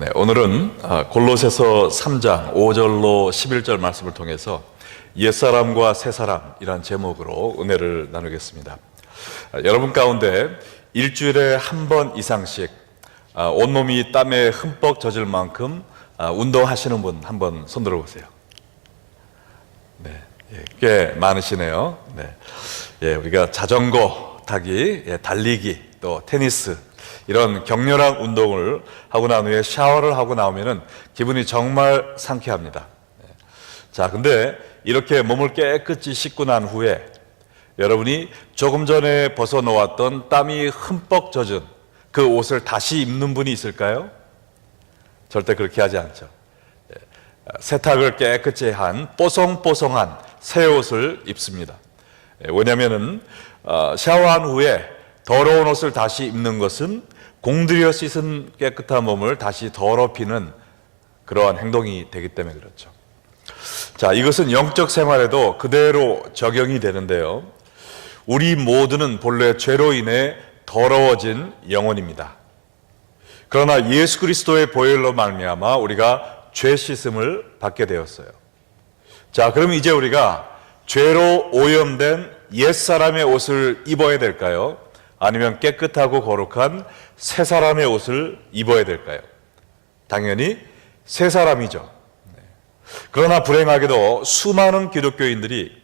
네, 오늘은 골로새서 3장 5절로 11절 말씀을 통해서 옛사람과 새사람이란 제목으로 은혜를 나누겠습니다. 여러분 가운데 일주일에 한 번 이상씩 온몸이 땀에 흠뻑 젖을 만큼 운동하시는 분 한번 손 들어보세요. 네, 꽤 많으시네요. 네, 우리가 자전거 타기, 달리기, 또 테니스 이런 격렬한 운동을 하고 난 후에 샤워를 하고 나오면은 기분이 정말 상쾌합니다. 자, 근데 이렇게 몸을 깨끗이 씻고 난 후에 여러분이 조금 전에 벗어 놓았던 땀이 흠뻑 젖은 그 옷을 다시 입는 분이 있을까요? 절대 그렇게 하지 않죠. 세탁을 깨끗이 한 뽀송뽀송한 새 옷을 입습니다. 왜냐하면은 샤워한 후에 더러운 옷을 다시 입는 것은 공들여 씻은 깨끗한 몸을 다시 더럽히는 그러한 행동이 되기 때문에 그렇죠. 자, 이것은 영적 생활에도 그대로 적용이 되는데요. 우리 모두는 본래 죄로 인해 더러워진 영혼입니다. 그러나 예수 그리스도의 보혈로 말미암아 우리가 죄 씻음을 받게 되었어요. 자, 그럼 이제 우리가 죄로 오염된 옛사람의 옷을 입어야 될까요? 아니면 깨끗하고 거룩한 새 사람의 옷을 입어야 될까요? 당연히 새 사람이죠. 그러나 불행하게도 수많은 기독교인들이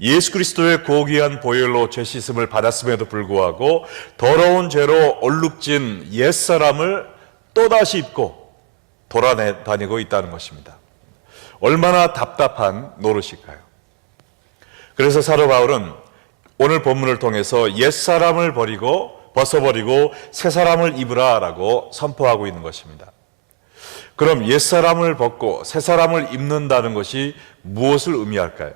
예수 그리스도의 고귀한 보혈로 죄 씻음을 받았음에도 불구하고 더러운 죄로 얼룩진 옛사람을 또다시 입고 돌아다니고 있다는 것입니다. 얼마나 답답한 노릇일까요? 그래서 사도 바울은 오늘 본문을 통해서 옛사람을 벗어버리고 새사람을 입으라라고 선포하고 있는 것입니다. 그럼 옛사람을 벗고 새사람을 입는다는 것이 무엇을 의미할까요?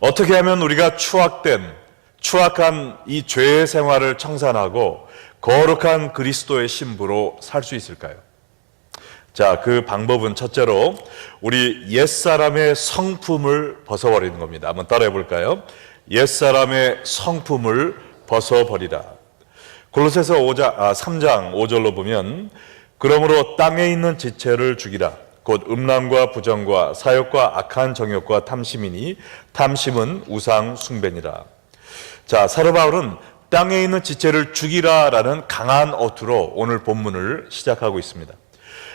어떻게 하면 우리가 추악한 이 죄의 생활을 청산하고 거룩한 그리스도의 신부로 살 수 있을까요? 자, 그 방법은 첫째로 우리 옛사람의 성품을 벗어버리는 겁니다. 한번 따라해 볼까요? 옛사람의 성품을 벗어버리라. 골로새서 3장 5절로 보면 그러므로 땅에 있는 지체를 죽이라. 곧 음란과 부정과 사욕과 악한 정욕과 탐심이니 탐심은 우상 숭배니라. 자, 사도 바울은 땅에 있는 지체를 죽이라라는 강한 어투로 오늘 본문을 시작하고 있습니다.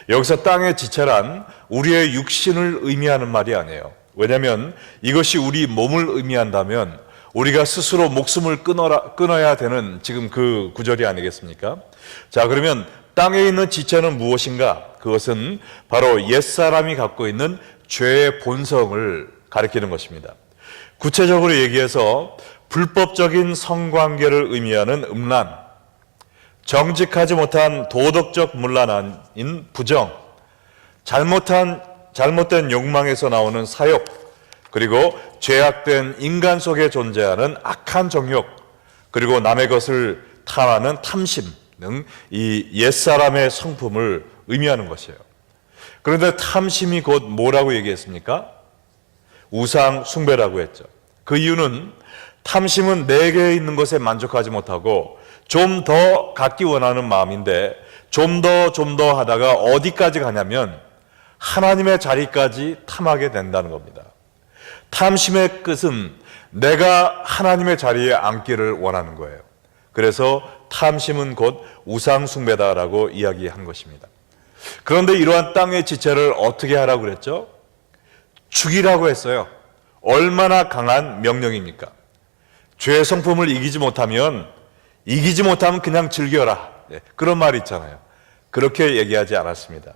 여기서 땅의 지체란 우리의 육신을 의미하는 말이 아니에요. 왜냐하면 이것이 우리 몸을 의미한다면 우리가 스스로 목숨을 끊어야 되는 지금 그 구절이 아니겠습니까? 자, 그러면 땅에 있는 지체는 무엇인가? 그것은 바로 옛사람이 갖고 있는 죄의 본성을 가리키는 것입니다. 구체적으로 얘기해서 불법적인 성관계를 의미하는 음란, 정직하지 못한 도덕적 문란인 부정, 잘못된 욕망에서 나오는 사욕, 그리고 죄악된 인간 속에 존재하는 악한 정욕, 그리고 남의 것을 탐하는 탐심 등 이 옛사람의 성품을 의미하는 것이에요. 그런데 탐심이 곧 뭐라고 얘기했습니까? 우상 숭배라고 했죠. 그 이유는 탐심은 내게 있는 것에 만족하지 못하고 좀 더 갖기 원하는 마음인데 좀 더 하다가 어디까지 가냐면 하나님의 자리까지 탐하게 된다는 겁니다. 탐심의 끝은 내가 하나님의 자리에 앉기를 원하는 거예요. 그래서 탐심은 곧 우상 숭배다라고 이야기한 것입니다. 그런데 이러한 땅의 지체를 어떻게 하라고 그랬죠? 죽이라고 했어요. 얼마나 강한 명령입니까? 죄의 성품을 이기지 못하면 그냥 즐겨라. 그런 말이 있잖아요. 그렇게 얘기하지 않았습니다.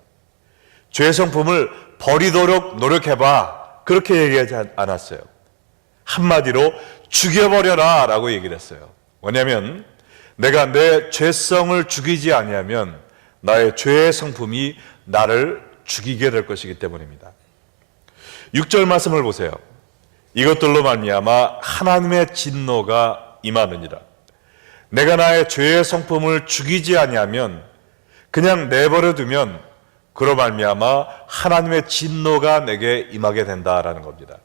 죄의 성품을 버리도록 노력해봐. 그렇게 얘기하지 않았어요. 한마디로 죽여버려라 라고 얘기를 했어요. 왜냐하면 내가 내 죄성을 죽이지 아니하면 나의 죄의 성품이 나를 죽이게 될 것이기 때문입니다. 6절 말씀을 보세요. 이것들로 말미암아 하나님의 진노가 임하느니라. 내가 나의 죄의 성품을 죽이지 아니하면 그냥 내버려 두면 그로 말미암아 하나님의 진노가 내게 임하게 된다라는 겁니다.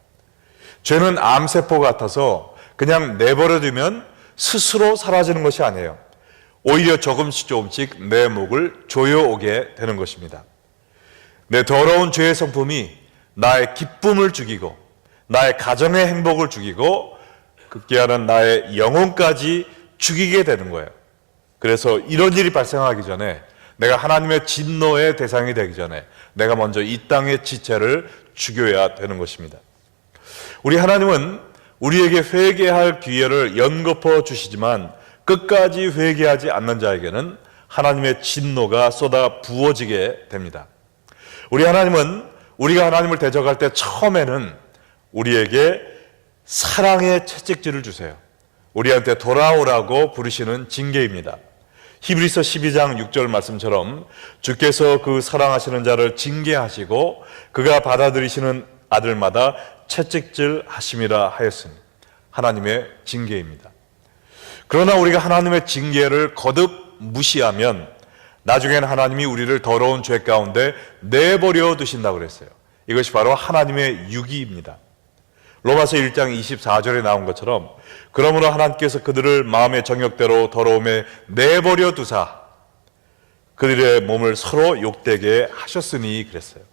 죄는 암세포 같아서 그냥 내버려 두면 스스로 사라지는 것이 아니에요. 오히려 조금씩 조금씩 내 목을 조여오게 되는 것입니다. 내 더러운 죄의 성품이 나의 기쁨을 죽이고 나의 가정의 행복을 죽이고 급기야는 나의 영혼까지 죽이게 되는 거예요. 그래서 이런 일이 발생하기 전에, 내가 하나님의 진노의 대상이 되기 전에 내가 먼저 이 땅의 지체를 죽여야 되는 것입니다. 우리 하나님은 우리에게 회개할 기회를 연거푸어 주시지만 끝까지 회개하지 않는 자에게는 하나님의 진노가 쏟아 부어지게 됩니다. 우리 하나님은 우리가 하나님을 대적할 때 처음에는 우리에게 사랑의 채찍질을 주세요. 우리한테 돌아오라고 부르시는 징계입니다. 히브리서 12장 6절 말씀처럼 주께서 그 사랑하시는 자를 징계하시고 그가 받아들이시는 아들마다 채찍질 하심이라 하였으니, 하나님의 징계입니다. 그러나 우리가 하나님의 징계를 거듭 무시하면 나중에는 하나님이 우리를 더러운 죄 가운데 내버려 두신다고 그랬어요. 이것이 바로 하나님의 유기입니다. 로마서 1장 24절에 나온 것처럼 그러므로 하나님께서 그들을 마음의 정욕대로 더러움에 내버려 두사 그들의 몸을 서로 욕되게 하셨으니 그랬어요.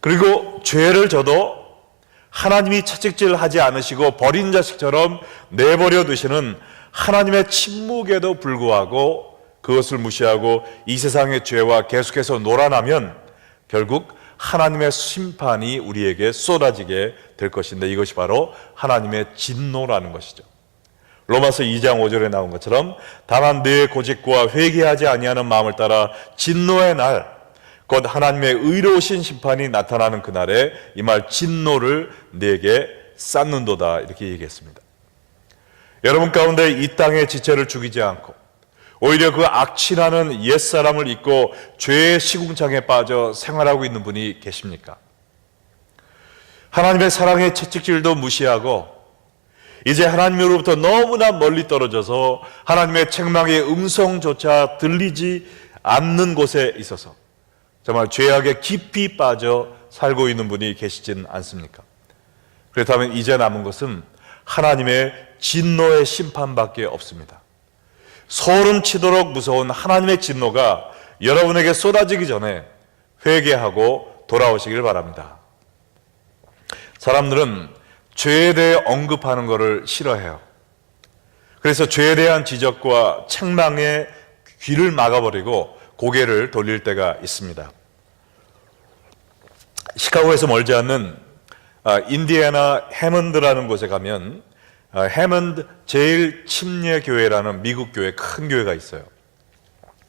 그리고 죄를 져도 하나님이 채찍질하지 않으시고 버린 자식처럼 내버려 두시는 하나님의 침묵에도 불구하고 그것을 무시하고 이 세상의 죄와 계속해서 놀아나면 결국 하나님의 심판이 우리에게 쏟아지게 될 것인데, 이것이 바로 하나님의 진노라는 것이죠. 로마서 2장 5절에 나온 것처럼 다만 너의 고집과 회개하지 아니하는 마음을 따라 진노의 날, 곧 하나님의 의로우신 심판이 나타나는 그날에 이 말 진노를 네게 쌓는도다, 이렇게 얘기했습니다. 여러분 가운데 이 땅의 지체를 죽이지 않고 오히려 그 악취나는 옛사람을 입고 죄의 시궁창에 빠져 생활하고 있는 분이 계십니까? 하나님의 사랑의 채찍질도 무시하고 이제 하나님으로부터 너무나 멀리 떨어져서 하나님의 책망의 음성조차 들리지 않는 곳에 있어서 정말 죄악에 깊이 빠져 살고 있는 분이 계시진 않습니까? 그렇다면 이제 남은 것은 하나님의 진노의 심판밖에 없습니다. 소름 치도록 무서운 하나님의 진노가 여러분에게 쏟아지기 전에 회개하고 돌아오시길 바랍니다. 사람들은 죄에 대해 언급하는 것을 싫어해요. 그래서 죄에 대한 지적과 책망에 귀를 막아버리고 고개를 돌릴 때가 있습니다. 시카고에서 멀지 않는 인디애나 해먼드라는 곳에 가면 해먼드 제일 침례 교회라는 미국 교회, 큰 교회가 있어요.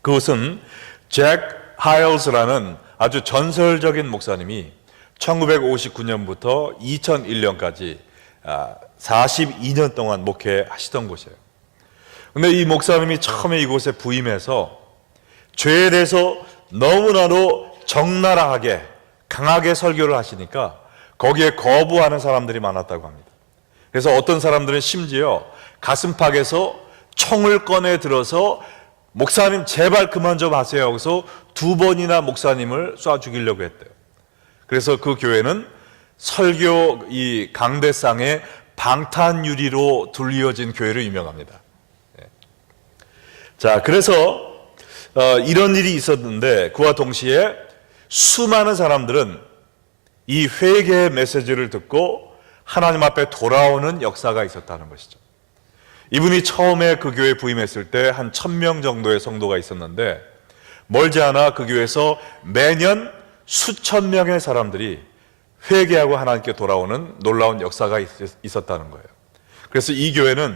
그곳은 잭 하일스라는 아주 전설적인 목사님이 1959년부터 2001년까지 42년 동안 목회하시던 곳이에요. 그런데 이 목사님이 처음에 이곳에 부임해서 죄에 대해서 너무나도 적나라하게 강하게 설교를 하시니까 거기에 거부하는 사람들이 많았다고 합니다. 그래서 어떤 사람들은 심지어 가슴팍에서 총을 꺼내 들어서 목사님 제발 그만 좀 하세요 하고서 2번이나 목사님을 쏴 죽이려고 했대요. 그래서 그 교회는 설교 이 강대상에 방탄유리로 둘리어진 교회로 유명합니다. 자, 그래서 이런 일이 있었는데 그와 동시에 수많은 사람들은 이 회개의 메시지를 듣고 하나님 앞에 돌아오는 역사가 있었다는 것이죠. 이분이 처음에 그 교회에 부임했을 때 한 1000명 정도의 성도가 있었는데 멀지 않아 그 교회에서 매년 수천 명의 사람들이 회개하고 하나님께 돌아오는 놀라운 역사가 있었다는 거예요. 그래서 이 교회는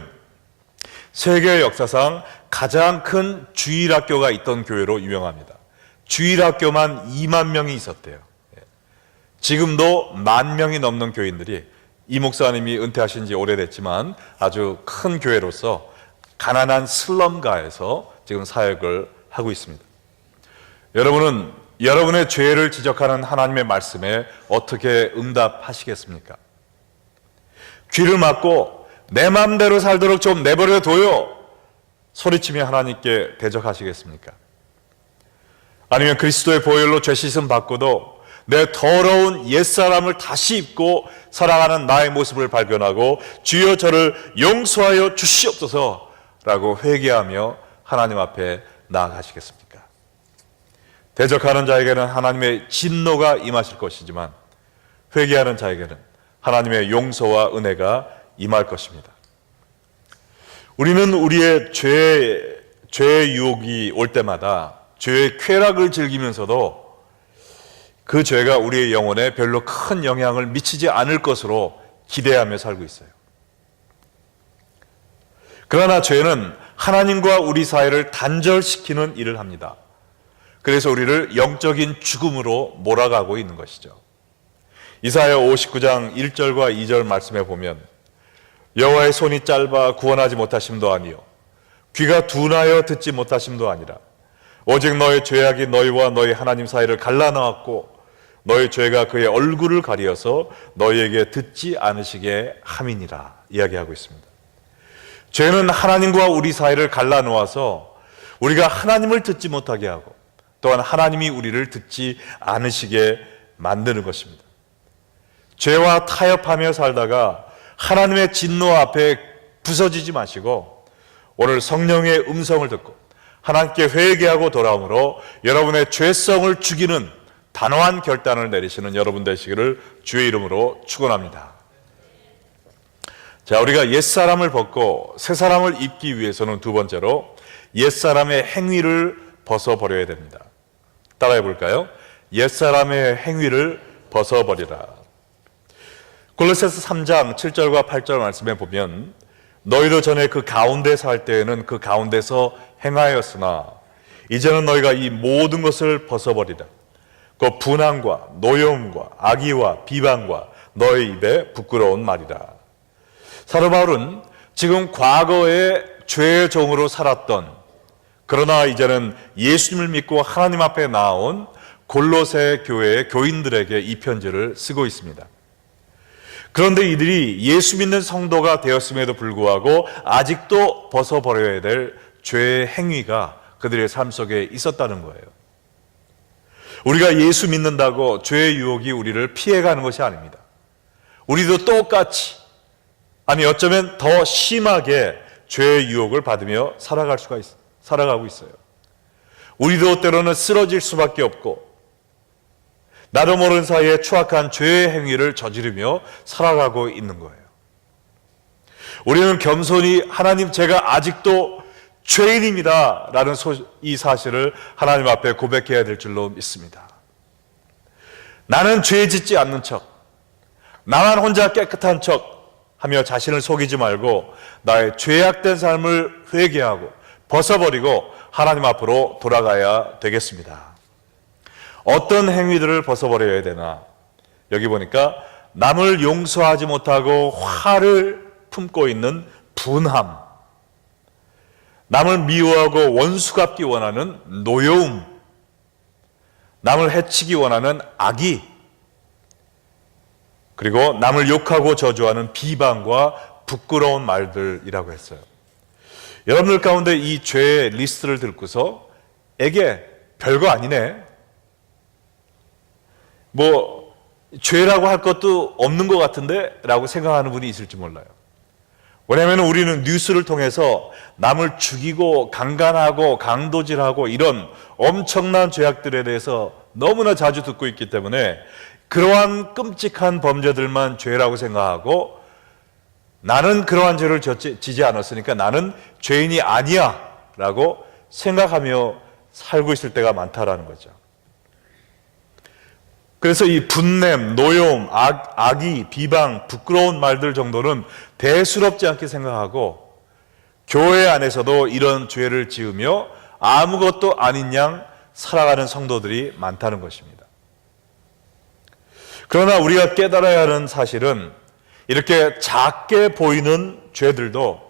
세계 역사상 가장 큰 주일학교가 있던 교회로 유명합니다. 주일학교만 2만 명이 있었대요. 지금도 10,000명이 넘는 교인들이, 이 목사님이 은퇴하신 지 오래됐지만 아주 큰 교회로서 가난한 슬럼가에서 지금 사역을 하고 있습니다. 여러분은 여러분의 죄를 지적하는 하나님의 말씀에 어떻게 응답하시겠습니까? 귀를 막고 내 마음대로 살도록 좀 내버려 둬요 소리치며 하나님께 대적하시겠습니까? 아니면 그리스도의 보혈로 죄 씻음 받고도 내 더러운 옛사람을 다시 입고 살아가는 나의 모습을 발견하고 주여 저를 용서하여 주시옵소서 라고 회개하며 하나님 앞에 나아가시겠습니까? 대적하는 자에게는 하나님의 진노가 임하실 것이지만 회개하는 자에게는 하나님의 용서와 은혜가 임할 것입니다. 우리는 우리의 죄의 유혹이 올 때마다 죄의 쾌락을 즐기면서도 그 죄가 우리의 영혼에 별로 큰 영향을 미치지 않을 것으로 기대하며 살고 있어요. 그러나 죄는 하나님과 우리 사이를 단절시키는 일을 합니다. 그래서 우리를 영적인 죽음으로 몰아가고 있는 것이죠. 이사야 59장 1절과 2절 말씀에 보면 여호와의 손이 짧아 구원하지 못하심도 아니요 귀가 둔하여 듣지 못하심도 아니라 오직 너의 죄악이 너희와 너희 하나님 사이를 갈라놓았고 너희 죄가 그의 얼굴을 가리어서 너희에게 듣지 않으시게 함이니라 이야기하고 있습니다. 죄는 하나님과 우리 사이를 갈라놓아서 우리가 하나님을 듣지 못하게 하고 또한 하나님이 우리를 듣지 않으시게 만드는 것입니다. 죄와 타협하며 살다가 하나님의 진노 앞에 부서지지 마시고 오늘 성령의 음성을 듣고 하나님께 회개하고 돌아옴으로 여러분의 죄성을 죽이는 단호한 결단을 내리시는 여러분 되시기를 주의 이름으로 축원합니다. 자, 우리가 옛사람을 벗고 새사람을 입기 위해서는 두 번째로 옛사람의 행위를 벗어버려야 됩니다. 따라해 볼까요? 옛사람의 행위를 벗어버리라. 골로새서 3장 7절과 8절 말씀에 보면 너희도 전에 그 가운데 살 때에는 그 가운데서 행하였으나 이제는 너희가 이 모든 것을 벗어버리라. 그 분함과 노여움과 악의와 비방과 너희 입에 부끄러운 말이라. 사도 바울은 지금 과거에 죄의 종으로 살았던 그러나 이제는 예수님을 믿고 하나님 앞에 나온 골로새 교회의 교인들에게 이 편지를 쓰고 있습니다. 그런데 이들이 예수 믿는 성도가 되었음에도 불구하고 아직도 벗어버려야 될 죄의 행위가 그들의 삶 속에 있었다는 거예요. 우리가 예수 믿는다고 죄의 유혹이 우리를 피해가는 것이 아닙니다. 우리도 똑같이, 아니 어쩌면 더 심하게 죄의 유혹을 받으며 살아가고 있어요. 우리도 때로는 쓰러질 수밖에 없고 나도 모르는 사이에 추악한 죄의 행위를 저지르며 살아가고 있는 거예요. 우리는 겸손히 하나님, 제가 아직도 죄인입니다 라는 이 사실을 하나님 앞에 고백해야 될 줄로 믿습니다. 나는 죄 짓지 않는 척, 나만 혼자 깨끗한 척 하며 자신을 속이지 말고 나의 죄악된 삶을 회개하고 벗어버리고 하나님 앞으로 돌아가야 되겠습니다. 어떤 행위들을 벗어버려야 되나? 여기 보니까 남을 용서하지 못하고 화를 품고 있는 분함, 남을 미워하고 원수 갚기 원하는 노여움, 남을 해치기 원하는 악의, 그리고 남을 욕하고 저주하는 비방과 부끄러운 말들이라고 했어요. 여러분들 가운데 이 죄의 리스트를 듣고서 에게 별거 아니네, 뭐 죄라고 할 것도 없는 것 같은데 라고 생각하는 분이 있을지 몰라요. 왜냐하면 우리는 뉴스를 통해서 남을 죽이고 강간하고 강도질하고 이런 엄청난 죄악들에 대해서 너무나 자주 듣고 있기 때문에 그러한 끔찍한 범죄들만 죄라고 생각하고 나는 그러한 죄를 지지 않았으니까 나는 죄인이 아니야 라고 생각하며 살고 있을 때가 많다라는 거죠. 그래서 이 분냄, 노여움, 악의, 비방, 부끄러운 말들 정도는 대수롭지 않게 생각하고 교회 안에서도 이런 죄를 지으며 아무것도 아닌 양 살아가는 성도들이 많다는 것입니다. 그러나 우리가 깨달아야 하는 사실은 이렇게 작게 보이는 죄들도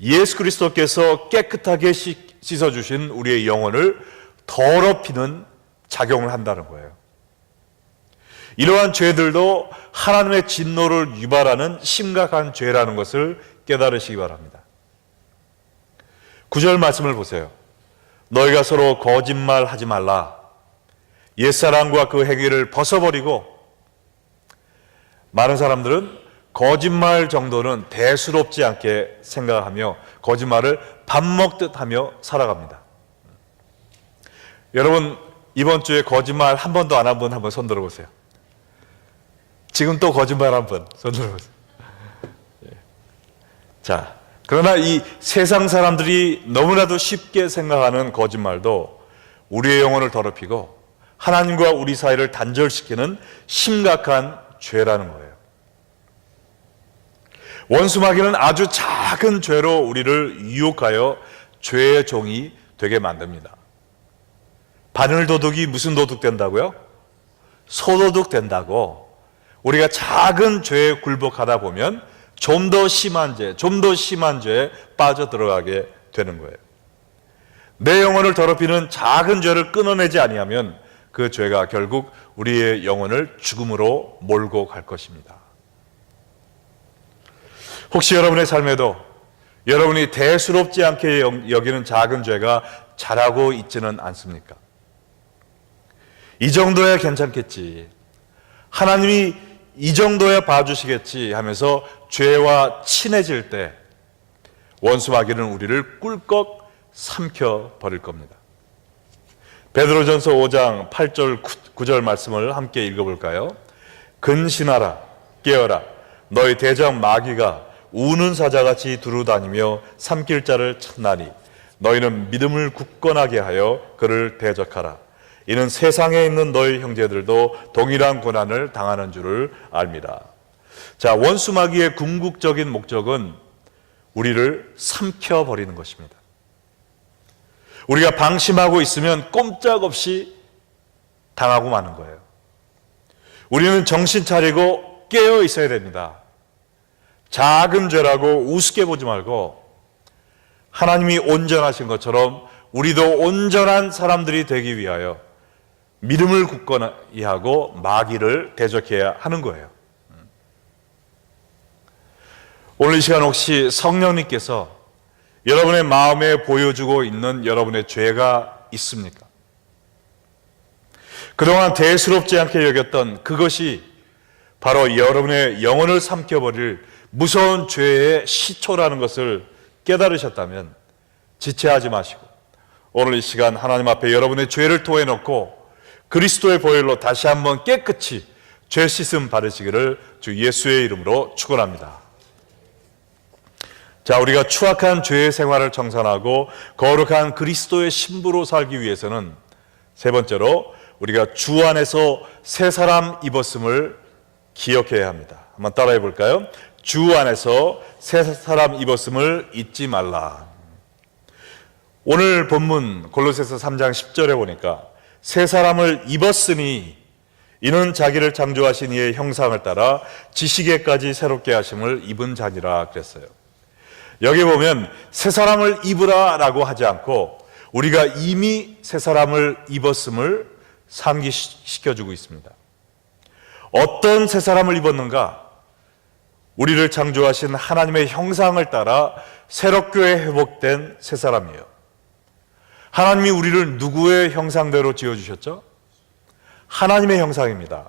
예수 그리스도께서 깨끗하게 씻어주신 우리의 영혼을 더럽히는 작용을 한다는 거예요. 이러한 죄들도 하나님의 진노를 유발하는 심각한 죄라는 것을 깨달으시기 바랍니다. 9절 말씀을 보세요. 너희가 서로 거짓말하지 말라. 옛사람과 그 행위를 벗어버리고. 많은 사람들은 거짓말 정도는 대수롭지 않게 생각하며 거짓말을 밥 먹듯 하며 살아갑니다. 여러분, 이번 주에 거짓말 한 번도 안 한 분 한번 손 들어보세요. 지금 또 거짓말 한 번 손 들어보세요. 자, 그러나 이 세상 사람들이 너무나도 쉽게 생각하는 거짓말도 우리의 영혼을 더럽히고 하나님과 우리 사이를 단절시키는 심각한 죄라는 거예요. 원수마귀는 아주 작은 죄로 우리를 유혹하여 죄의 종이 되게 만듭니다. 바늘 도둑이 무슨 도둑 된다고요? 소도둑 된다고. 우리가 작은 죄에 굴복하다 보면 좀 더 심한 죄, 좀 더 심한 죄에 빠져들어가게 되는 거예요. 내 영혼을 더럽히는 작은 죄를 끊어내지 아니하면 그 죄가 결국 우리의 영혼을 죽음으로 몰고 갈 것입니다. 혹시 여러분의 삶에도 여러분이 대수롭지 않게 여기는 작은 죄가 자라고 있지는 않습니까? 이 정도야 괜찮겠지, 하나님이 이 정도야 봐주시겠지 하면서 죄와 친해질 때 원수마귀는 우리를 꿀꺽 삼켜버릴 겁니다. 베드로전서 5장 8절 9절 말씀을 함께 읽어볼까요? 근신하라, 깨어라, 너희 대장 마귀가 우는 사자같이 두루다니며 삼킬 자를 찾나니 너희는 믿음을 굳건하게 하여 그를 대적하라. 이는 세상에 있는 너희 형제들도 동일한 고난을 당하는 줄을 압니다. 자, 원수마귀의 궁극적인 목적은 우리를 삼켜버리는 것입니다. 우리가 방심하고 있으면 꼼짝없이 당하고 마는 거예요. 우리는 정신 차리고 깨어 있어야 됩니다. 작은 죄라고 우습게 보지 말고 하나님이 온전하신 것처럼 우리도 온전한 사람들이 되기 위하여 믿음을 굳건히 하고 마귀를 대적해야 하는 거예요. 오늘 이 시간 혹시 성령님께서 여러분의 마음에 보여주고 있는 여러분의 죄가 있습니까? 그동안 대수롭지 않게 여겼던 그것이 바로 여러분의 영혼을 삼켜버릴 무서운 죄의 시초라는 것을 깨달으셨다면 지체하지 마시고 오늘 이 시간 하나님 앞에 여러분의 죄를 토해놓고 그리스도의 보혈로 다시 한번 깨끗이 죄 씻음 받으시기를 주 예수의 이름으로 축원합니다. 자, 우리가 추악한 죄의 생활을 청산하고 거룩한 그리스도의 신부로 살기 위해서는 세 번째로 우리가 주 안에서 새 사람 입었음을 기억해야 합니다. 한번 따라해 볼까요? 주 안에서 새 사람 입었음을 잊지 말라. 오늘 본문 골로새서 3장 10절에 보니까 새 사람을 입었으니 이는 자기를 창조하신 이의 형상을 따라 지식에까지 새롭게 하심을 입은 자니라 그랬어요. 여기 보면 새 사람을 입으라 라고 하지 않고 우리가 이미 새 사람을 입었음을 상기시켜주고 있습니다. 어떤 새 사람을 입었는가? 우리를 창조하신 하나님의 형상을 따라 새롭게 회복된 새 사람이에요. 하나님이 우리를 누구의 형상대로 지어주셨죠? 하나님의 형상입니다.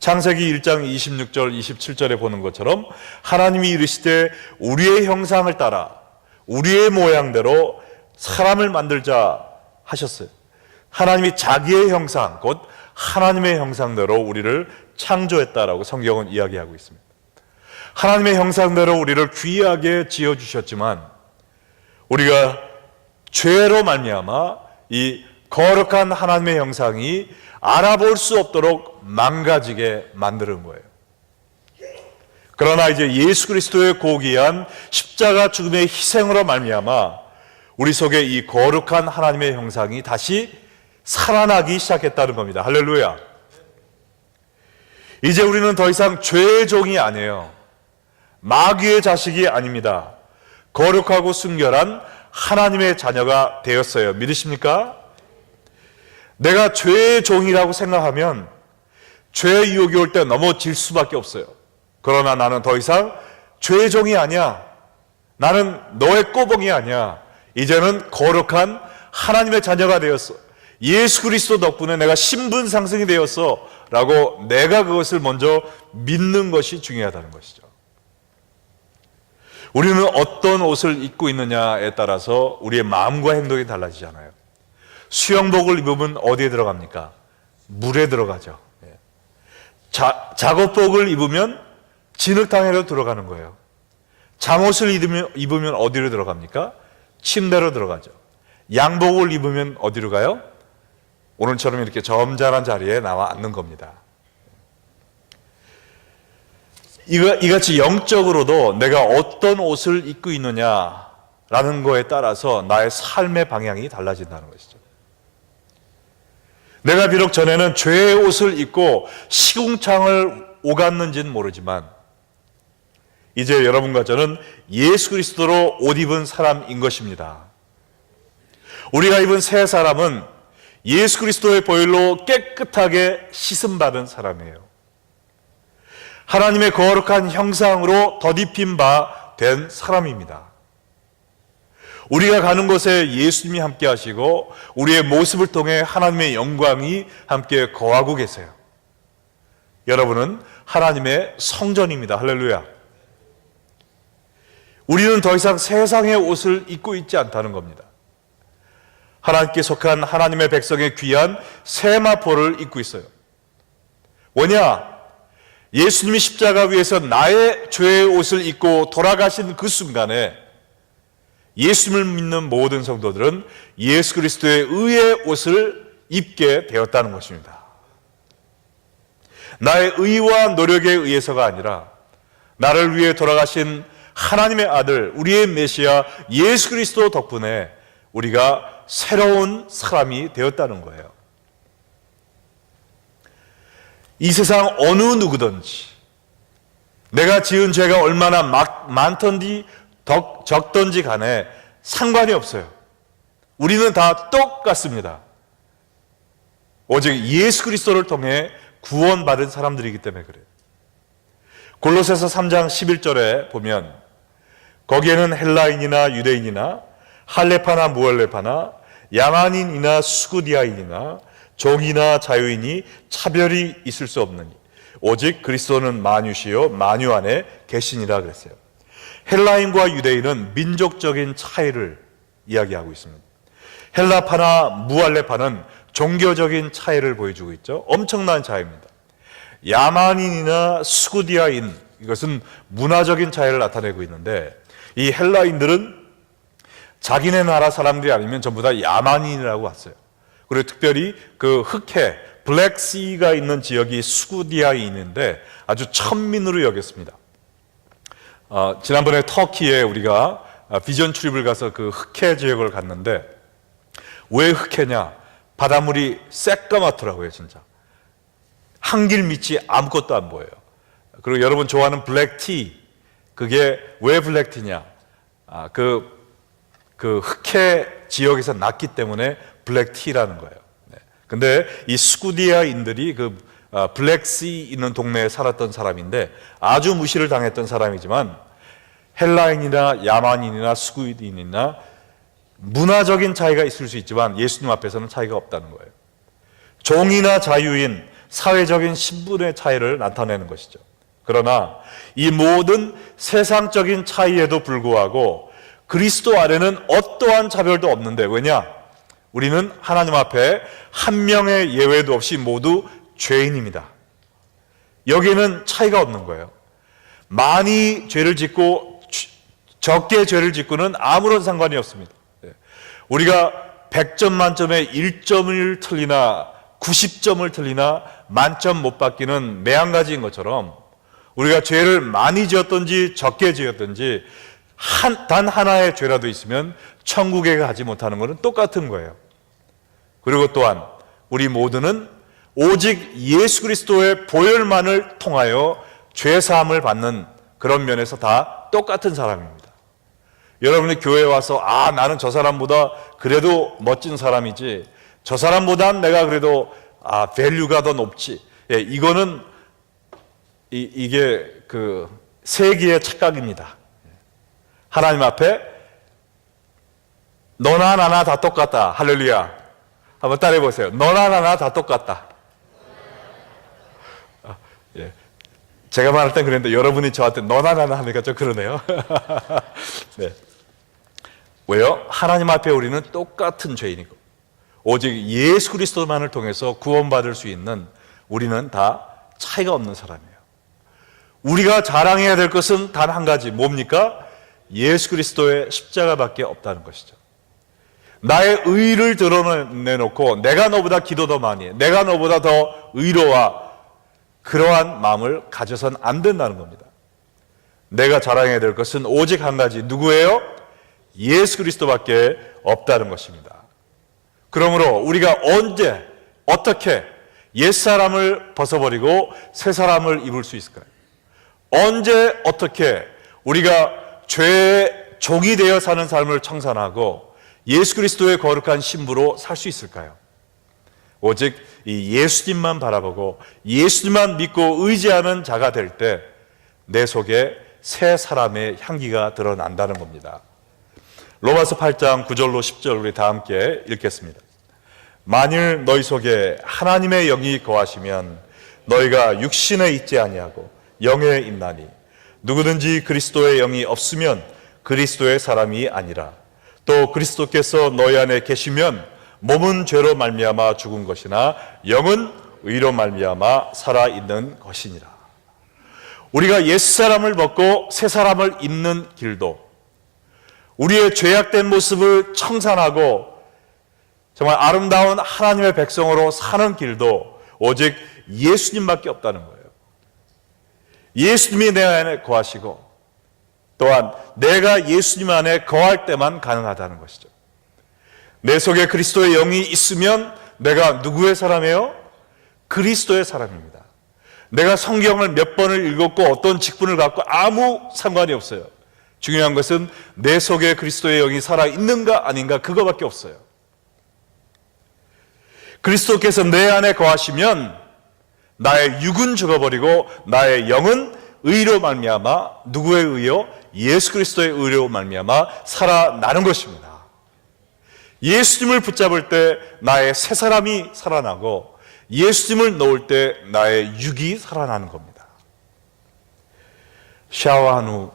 창세기 1장 26절 27절에 보는 것처럼 하나님이 이르시되 우리의 형상을 따라 우리의 모양대로 사람을 만들자 하셨어요. 하나님이 자기의 형상, 곧 하나님의 형상대로 우리를 창조했다라고 성경은 이야기하고 있습니다. 하나님의 형상대로 우리를 귀하게 지어주셨지만 우리가 죄로 말미암아 이 거룩한 하나님의 형상이 알아볼 수 없도록 망가지게 만드는 거예요. 그러나 이제 예수 그리스도의 고귀한 십자가 죽음의 희생으로 말미암아 우리 속에 이 거룩한 하나님의 형상이 다시 살아나기 시작했다는 겁니다. 할렐루야. 이제 우리는 더 이상 죄의 종이 아니에요. 마귀의 자식이 아닙니다. 거룩하고 순결한 하나님의 자녀가 되었어요. 믿으십니까? 내가 죄의 종이라고 생각하면 죄의 유혹이 올 때 넘어질 수밖에 없어요. 그러나 나는 더 이상 죄의 종이 아니야. 나는 너의 꼬봉이 아니야. 이제는 거룩한 하나님의 자녀가 되었어. 예수 그리스도 덕분에 내가 신분 상승이 되었어 라고 내가 그것을 먼저 믿는 것이 중요하다는 것이죠. 우리는 어떤 옷을 입고 있느냐에 따라서 우리의 마음과 행동이 달라지잖아요. 수영복을 입으면 어디에 들어갑니까? 물에 들어가죠. 작업복을 입으면 진흙탕에로 들어가는 거예요. 잠옷을 입으면 어디로 들어갑니까? 침대로 들어가죠. 양복을 입으면 어디로 가요? 오늘처럼 이렇게 점잖은 자리에 나와 앉는 겁니다. 이같이 영적으로도 내가 어떤 옷을 입고 있느냐라는 거에 따라서 나의 삶의 방향이 달라진다는 것이죠. 내가 비록 전에는 죄의 옷을 입고 시궁창을 오갔는지는 모르지만 이제 여러분과 저는 예수 그리스도로 옷 입은 사람인 것입니다. 우리가 입은 새 사람은 예수 그리스도의 보혈로 깨끗하게 씻음받은 사람이에요. 하나님의 거룩한 형상으로 덧입힌 바 된 사람입니다. 우리가 가는 곳에 예수님이 함께 하시고 우리의 모습을 통해 하나님의 영광이 함께 거하고 계세요. 여러분은 하나님의 성전입니다. 할렐루야. 우리는 더 이상 세상의 옷을 입고 있지 않다는 겁니다. 하나님께 속한 하나님의 백성의 귀한 세마포를 입고 있어요. 뭐냐? 예수님이 십자가 위에서 나의 죄의 옷을 입고 돌아가신 그 순간에 예수님을 믿는 모든 성도들은 예수 그리스도의 의의 옷을 입게 되었다는 것입니다. 나의 의와 노력에 의해서가 아니라 나를 위해 돌아가신 하나님의 아들, 우리의 메시아 예수 그리스도 덕분에 우리가 새로운 사람이 되었다는 거예요. 이 세상 어느 누구든지 내가 지은 죄가 얼마나 많던지 적던지 간에 상관이 없어요. 우리는 다 똑같습니다. 오직 예수 그리스도를 통해 구원받은 사람들이기 때문에 그래요. 골로새서 3장 11절에 보면 거기에는 헬라인이나 유대인이나 할레파나 무할레파나 야만인이나 수구디아인이나 종이나 자유인이 차별이 있을 수 없느니 오직 그리스도는 만유시요 만유 안에 계시니라 그랬어요. 헬라인과 유대인은 민족적인 차이를 이야기하고 있습니다. 헬라파나 무할레파는 종교적인 차이를 보여주고 있죠. 엄청난 차이입니다. 야만인이나 수구디아인, 이것은 문화적인 차이를 나타내고 있는데 이 헬라인들은 자기네 나라 사람들이 아니면 전부 다 야만인이라고 왔어요. 그리고 특별히 그 흑해, 블랙시가 있는 지역이 수구디아인인데 아주 천민으로 여겼습니다. 지난번에 터키에 우리가 비전 출입을 가서 그 흑해 지역을 갔는데 왜 흑해냐? 바닷물이 새까맣더라고요. 진짜 한길 밑이 아무것도 안 보여요. 그리고 여러분 좋아하는 블랙티, 그게 왜 블랙티냐? 그 흑해 지역에서 났기 때문에 블랙티라는 거예요. 근데 이 스쿠디아인들이 그 블랙시 있는 동네에 살았던 사람인데 아주 무시를 당했던 사람이지만 헬라인이나 야만인이나 스쿠디인이나 문화적인 차이가 있을 수 있지만 예수님 앞에서는 차이가 없다는 거예요. 종이나 자유인, 사회적인 신분의 차이를 나타내는 것이죠. 그러나 이 모든 세상적인 차이에도 불구하고 그리스도 안에는 어떠한 차별도 없는데, 왜냐? 우리는 하나님 앞에 한 명의 예외도 없이 모두 죄인입니다. 여기에는 차이가 없는 거예요. 많이 죄를 짓고 적게 죄를 짓고는 아무런 상관이 없습니다. 우리가 100점 만점에 1점을 틀리나 90점을 틀리나 만점 못 받기는 매한가지인 것처럼 우리가 죄를 많이 지었든지 적게 지었든지 단 하나의 죄라도 있으면 천국에 가지 못하는 것은 똑같은 거예요. 그리고 또한 우리 모두는 오직 예수 그리스도의 보혈만을 통하여 죄사함을 받는 그런 면에서 다 똑같은 사람입니다. 여러분이 교회에 와서 나는 저 사람보다 그래도 멋진 사람이지, 저 사람보단 내가 그래도 밸류가 더 높지, 이거는 이게 그 세기의 착각입니다. 하나님 앞에 너나 나나 다 똑같다. 할렐루야. 한번 따라해 보세요. 너나 나나 다 똑같다. 제가 말할 땐 그랬는데 여러분이 저한테 너나 나나 하니까 좀 그러네요. 네. 왜요? 하나님 앞에 우리는 똑같은 죄인이고 오직 예수 그리스도만을 통해서 구원받을 수 있는 우리는 다 차이가 없는 사람이에요. 우리가 자랑해야 될 것은 단 한 가지, 뭡니까? 예수 그리스도의 십자가밖에 없다는 것이죠. 나의 의를 드러내놓고 내가 너보다 기도 더 많이 해, 내가 너보다 더 의로와 그러한 마음을 가져선 안 된다는 겁니다. 내가 자랑해야 될 것은 오직 한 가지, 누구예요? 예수 그리스도밖에 없다는 것입니다. 그러므로 우리가 언제 어떻게 옛사람을 벗어버리고 새사람을 입을 수 있을까요? 언제 어떻게 우리가 죄의 종이 되어 사는 삶을 청산하고 예수 그리스도의 거룩한 신부로 살 수 있을까요? 오직 이 예수님만 바라보고 예수님만 믿고 의지하는 자가 될 때 내 속에 새 사람의 향기가 드러난다는 겁니다. 로마서 8장 9절로 10절 우리 다 함께 읽겠습니다. 만일 너희 속에 하나님의 영이 거하시면 너희가 육신에 있지 아니하고 영에 있나니 누구든지 그리스도의 영이 없으면 그리스도의 사람이 아니라 또 그리스도께서 너희 안에 계시면 몸은 죄로 말미암아 죽은 것이나 영은 의로 말미암아 살아있는 것이니라. 우리가 옛사람을 벗고 새사람을 입는 길도 우리의 죄악된 모습을 청산하고 정말 아름다운 하나님의 백성으로 사는 길도 오직 예수님밖에 없다는 거예요. 예수님이 내 안에 거하시고 또한 내가 예수님 안에 거할 때만 가능하다는 것이죠. 내 속에 그리스도의 영이 있으면 내가 누구의 사람이에요? 그리스도의 사람입니다. 내가 성경을 몇 번을 읽었고 어떤 직분을 갖고 아무 상관이 없어요. 중요한 것은 내 속에 그리스도의 영이 살아있는가 아닌가 그거밖에 없어요. 그리스도께서 내 안에 거하시면 나의 육은 죽어버리고 나의 영은 의로 말미암아 누구의 의요? 예수 그리스도의 의로 말미암아 살아나는 것입니다. 예수님을 붙잡을 때 나의 새 사람이 살아나고 예수님을 놓을 때 나의 육이 살아나는 겁니다. 샤워한 후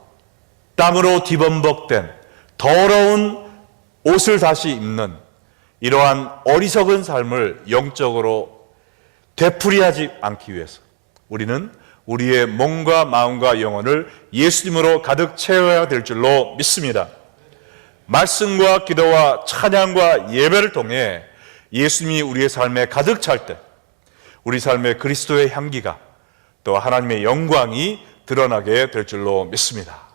땀으로 뒤범벅된 더러운 옷을 다시 입는 이러한 어리석은 삶을 영적으로 되풀이하지 않기 위해서 우리는 우리의 몸과 마음과 영혼을 예수님으로 가득 채워야 될 줄로 믿습니다. 말씀과 기도와 찬양과 예배를 통해 예수님이 우리의 삶에 가득 찰 때 우리 삶에 그리스도의 향기가 또 하나님의 영광이 드러나게 될 줄로 믿습니다.